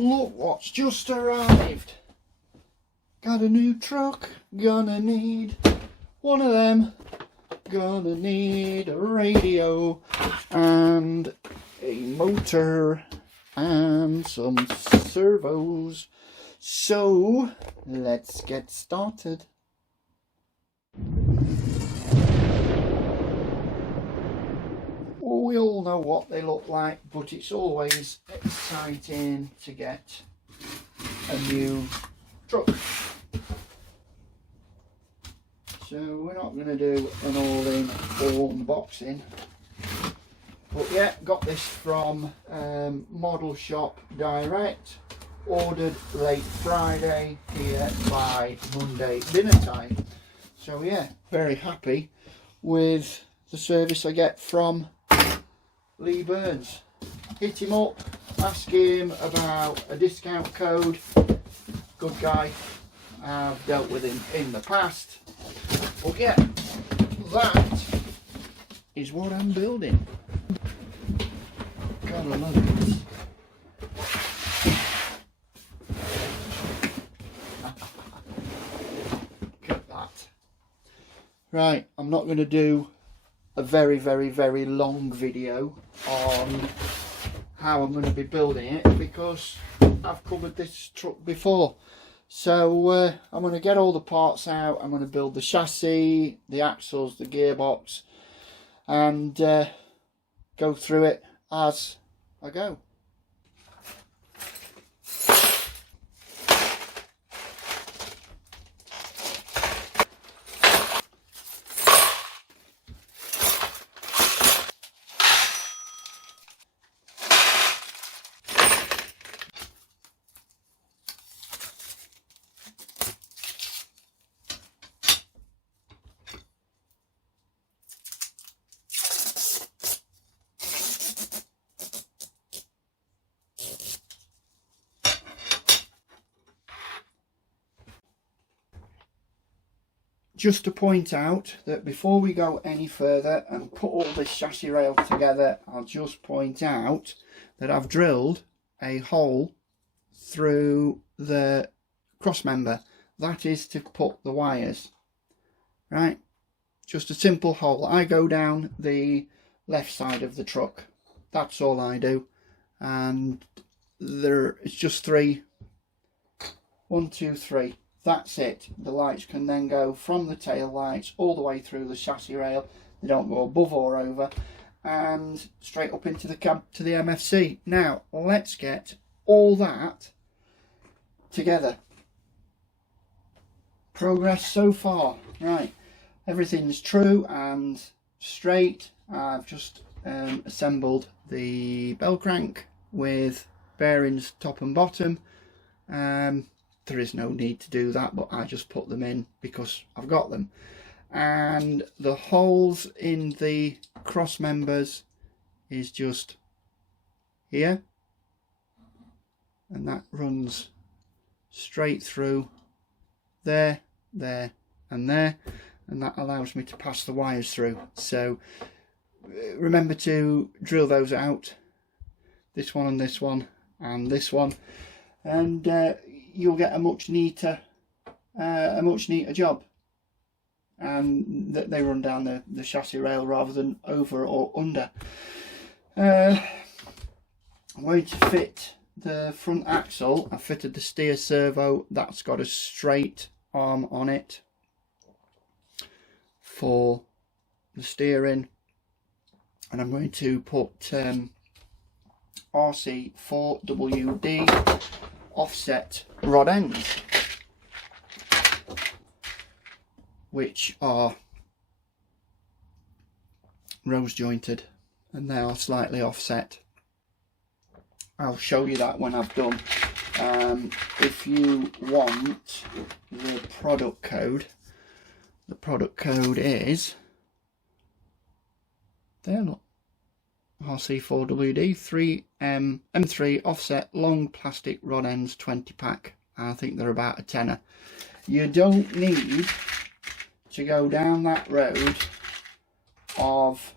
Look what's just arrived. Got a new truck, gonna need one of them. Gonna need a radio and a motor and some servos. So let's get started. We all know what they look like, but it's always exciting to get a new truck. So we're not going to do an all-in unboxing, but yeah, got this from Model Shop Direct, ordered late Friday, here by Monday dinner time. So yeah, very happy with the service I get from Lee Burns. Hit him up, ask him about a discount code. Good guy, I've dealt with him in the past. But yeah, that is what I'm building. Gotta love it. Look at that. Right, I'm not going to do a very long video on how I'm going to be building it, because I've covered this truck before. So I'm going to get all the parts out. I'm going to build the chassis, the axles, the gearbox, and go through it as I go. Just to point out that before we go any further and put all this chassis rail together, I'll just point out that I've drilled a hole through the cross member. That is to put the wires, right? Just a simple hole. I go down the left side of the truck. That's all I do. And it's just 3. 1, 2, 3. That's it. The lights can then go from the tail lights all the way through the chassis rail. They don't go above or over, and straight up into the cab to the MFC. Now let's get all that together. Progress so far. Right, everything's true and straight. I've just assembled the bell crank with bearings top and bottom. There is no need to do that, but I just put them in because I've got them. And the holes in the cross members is just here, and that runs straight through there, there and there, and that allows me to pass the wires through. So remember to drill those out, this one and this one and this one, and you'll get a much neater job, and that they run down the chassis rail rather than over or under. I'm going to fit the front axle. I fitted the steer servo. That's got a straight arm on it for the steering, and I'm going to put RC4WD offset rod ends, which are rose jointed, and they are slightly offset. I'll show you that when I've done. If you want the product code is there, look, RC4WD 3M3 offset long plastic rod ends 20 pack. I think they're about a tenner. You don't need to go down that road of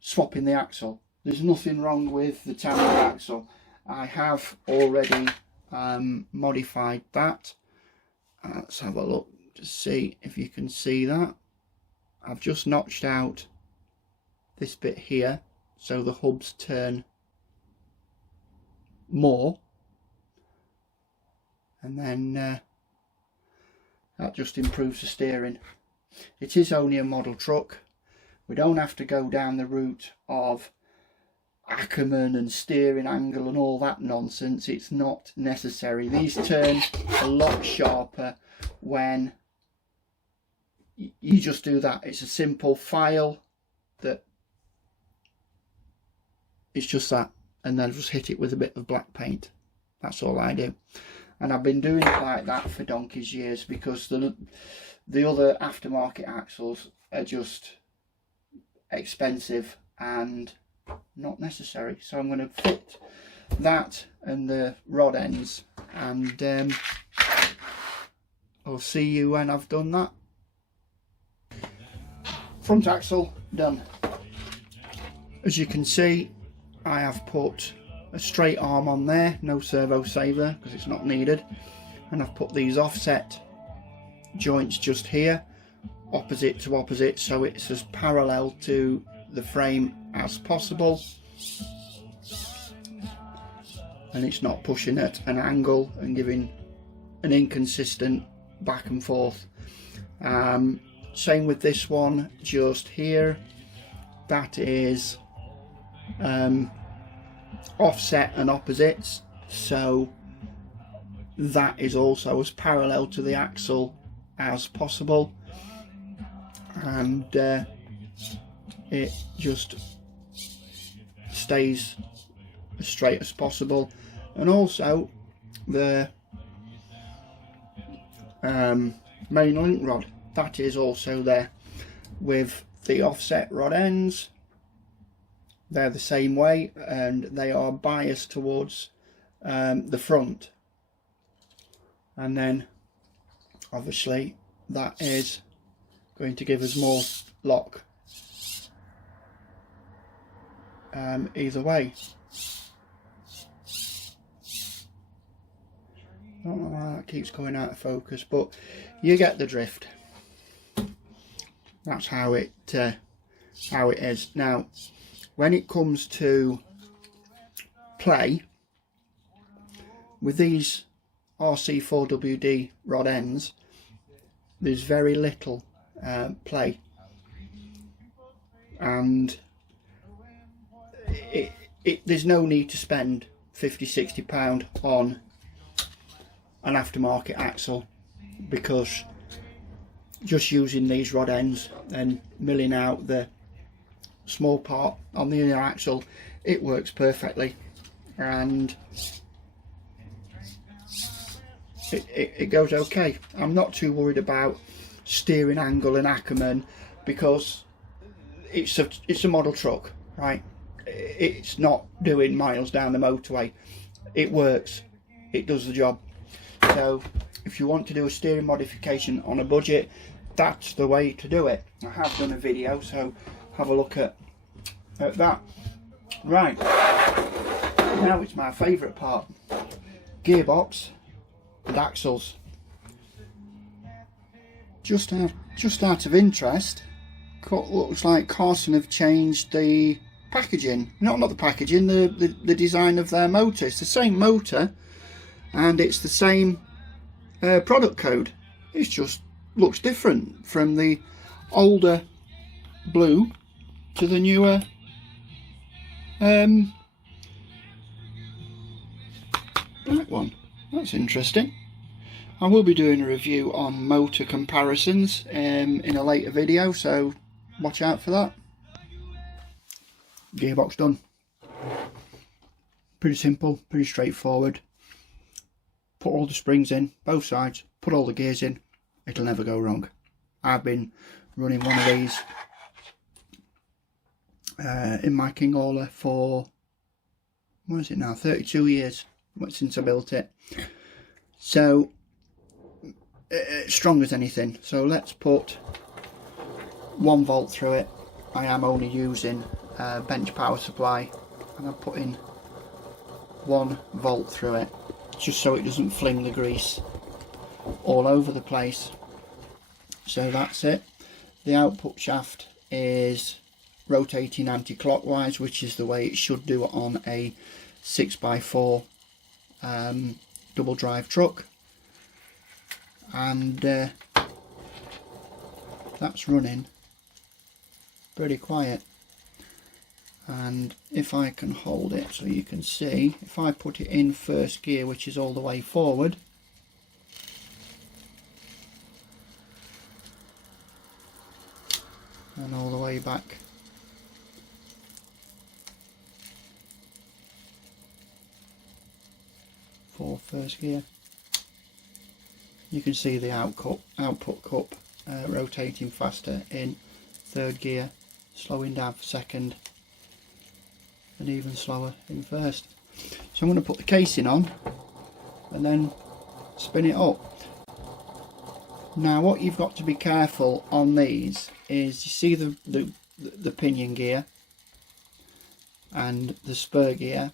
swapping the axle. there's nothing wrong with the Tamiya axle. I have already modified that. Let's have a look to see if you can see that. I've just notched out this bit here so the hubs turn more, and then that just improves the steering. It is only a model truck. We don't have to go down the route of Ackerman and steering angle and all that nonsense. It's not necessary. These turn a lot sharper when you just do that. It's a simple file that it's just that, and then just hit it with a bit of black paint. That's all I do, and I've been doing it like that for donkey's years, because the other aftermarket axles are just expensive and not necessary. So I'm going to fit that and the rod ends, and I'll see you when I've done that. Front axle done. As you can see, I have put a straight arm on there, no servo saver because it's not needed, and I've put these offset joints just here, opposite to opposite, so it's as parallel to the frame as possible, and it's not pushing at an angle and giving an inconsistent back and forth. Same with this one just here, that is offset and opposites, so that is also as parallel to the axle as possible, and it just stays as straight as possible. And also the main link rod, that is also there with the offset rod ends. They're the same way, and they are biased towards the front, and then obviously that is going to give us more lock either way. I don't know why that keeps going out of focus, but you get the drift. That's how it is. Now, when it comes to play with these RC4WD rod ends, there's very little play, and there's no need to spend £50–60 on an aftermarket axle, because just using these rod ends and milling out the small part on the inner axle, it works perfectly, and it goes okay. I'm not too worried about steering angle and Ackerman, because it's a model truck, right? It's not doing miles down the motorway. It works, it does the job. So if you want to do a steering modification on a budget, that's the way to do it. I have done a video, so have a look at that. Right, now it's my favourite part: gearbox and axles. Just out of interest, looks like Carson have changed the packaging. Not the packaging, the design of their motor. It's the same motor and it's the same product code. It just looks different from the older blue to the newer black one. That's interesting. I will be doing a review on motor comparisons in a later video, so watch out for that. Gearbox done. Pretty simple, pretty straightforward. Put all the springs in, both sides, put all the gears in, it'll never go wrong. I've been running one of these in my King Hauler for, what is it now, 32 years since I built it. So strong as anything. So let's put 1 volt through it. I am only using bench power supply, and I'm putting 1 volt through it just so it doesn't fling the grease all over the place. So that's it. The output shaft is rotating anti-clockwise, which is the way it should do on a 6x4 double drive truck, and that's running pretty quiet. And if I can hold it so you can see, if I put it in first gear, which is all the way forward, and all the way back for first gear, you can see the output cup rotating faster in third gear, slowing down for second, and even slower in first. So I'm going to put the casing on and then spin it up. Now what you've got to be careful on these is, you see the pinion gear and the spur gear,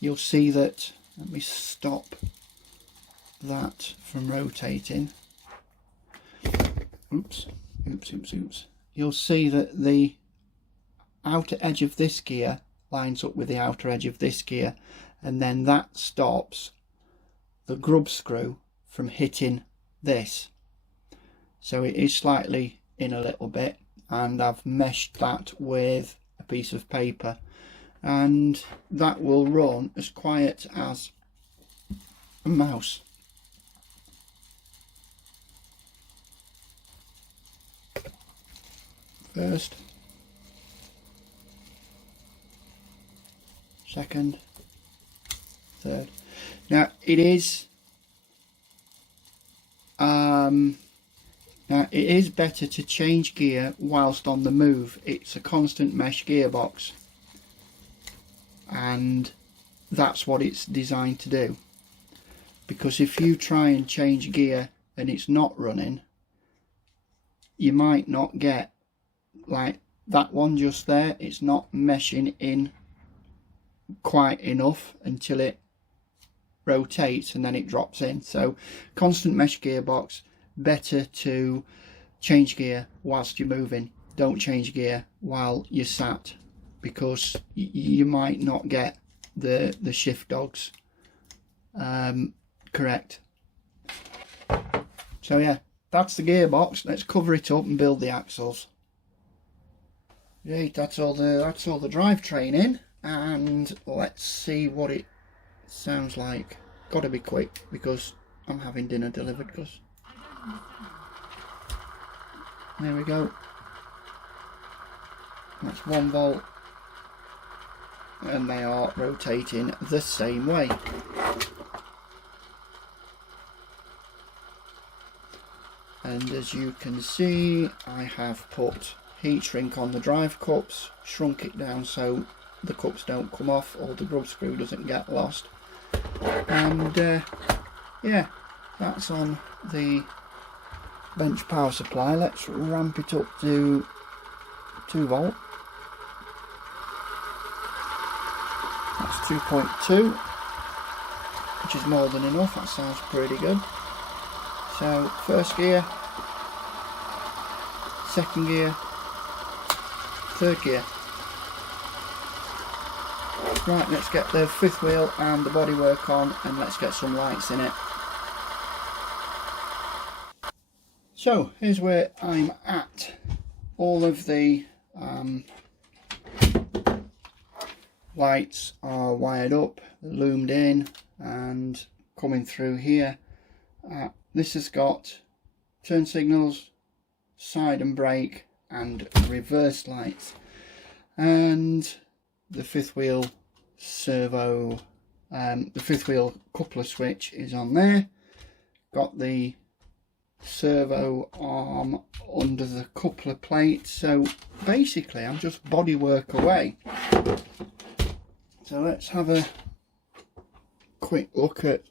you'll see that, let me stop that from rotating, oops, you'll see that the outer edge of this gear lines up with the outer edge of this gear, and then that stops the grub screw from hitting this. So it is slightly in a little bit, and I've meshed that with a piece of paper, and that will run as quiet as a mouse. First, second, third. Now it is better to change gear whilst on the move. It's a constant mesh gearbox, and that's what it's designed to do. Because if you try and change gear and it's not running, you might not get, like that one just there, it's not meshing in quite enough until it rotates and then it drops in. So constant mesh gearbox, better to change gear whilst you're moving. Don't change gear while you're sat, because you might not get the shift dogs correct. So yeah, that's the gearbox. Let's cover it up and build the axles. Right, that's all the drivetrain in, and let's see what it sounds like. Got to be quick because I'm having dinner delivered. Because there we go. That's 1 volt, and they are rotating the same way. And as you can see, I have put heat shrink on the drive cups, shrunk it down so the cups don't come off or the grub screw doesn't get lost. And yeah, that's on the bench power supply. Let's ramp it up to 2 volt. That's 2.2, which is more than enough. That sounds pretty good. So first gear, second gear, third gear. Right, let's get the fifth wheel and the bodywork on, and let's get some lights in it. So here's where I'm at. All of the lights are wired up, loomed in and coming through here. This has got turn signals, side and brake and reverse lights, and the fifth wheel servo, the fifth wheel coupler switch is on there. Got the servo arm under the coupler plate. So basically I'm just bodywork away. So let's have a quick look at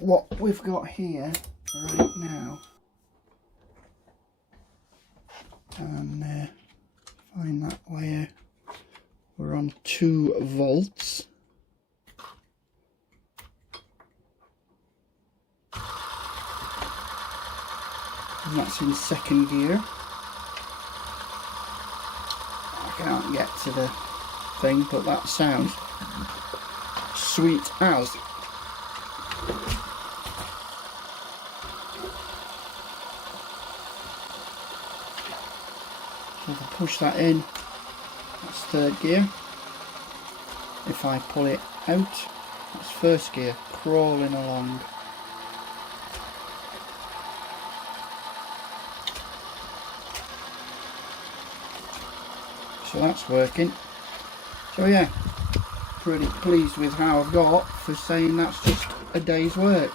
what we've got here right now. And Find that wire. We're on 2 volts. And that's in 2nd gear. I can't get to the thing, but that sounds sweet as. So if I push that in, that's 3rd gear. If I pull it out, that's 1st gear, crawling along. So that's working. So yeah, pretty pleased with how I've got for saying that's just a day's work.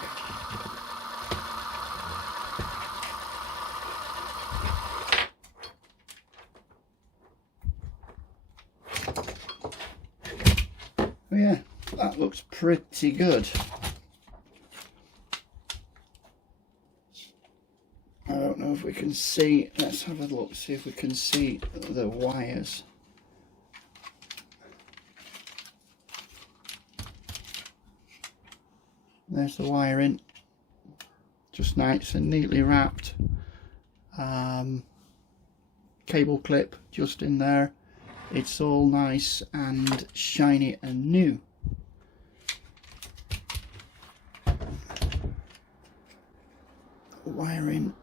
Oh yeah, that looks pretty good. I don't know if we can see, let's have a look, see if we can see the wires. There's the wiring, just nice and neatly wrapped. Cable clip just in there. It's all nice and shiny and new. Wiring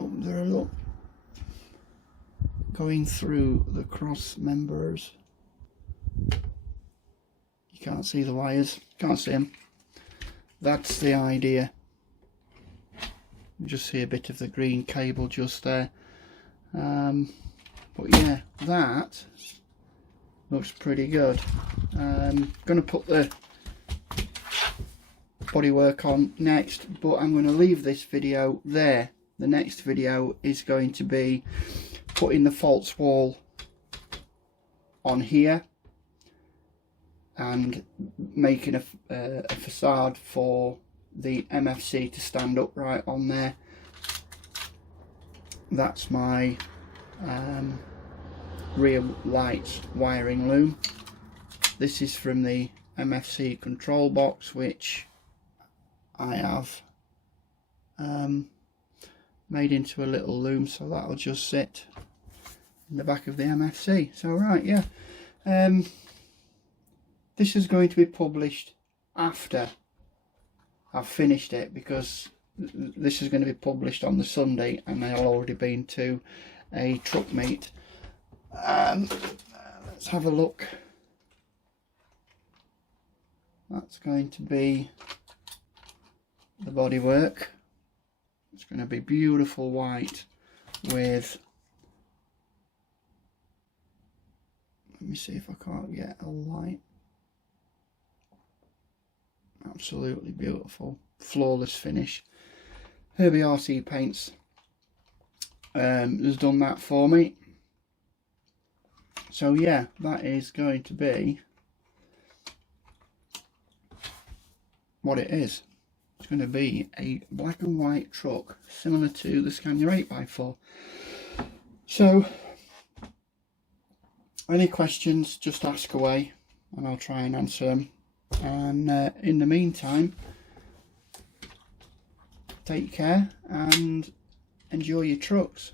up there, look, going through the cross members. You can't see the wires, can't see them. That's the idea. You just see a bit of the green cable just there. But yeah, that looks pretty good. I'm going to put the bodywork on next, but I'm going to leave this video there. The next video is going to be putting the false wall on here and making a facade for the MFC to stand upright on there. That's my rear lights wiring loom. This is from the MFC control box, which I have made into a little loom, so that'll just sit in the back of the MFC. So right, yeah, this is going to be published after I've finished it, because this is going to be published on the Sunday and I've already been to a truck meet. Let's have a look. That's going to be the bodywork. It's going to be beautiful white with, let me see if I can't get a light. Absolutely beautiful, flawless finish. Herbie RC Paints has done that for me. So yeah, that is going to be what it is. It's going to be a black and white truck similar to the Scania 8x4. So any questions, just ask away and I'll try and answer them. And in the meantime, take care and enjoy your trucks.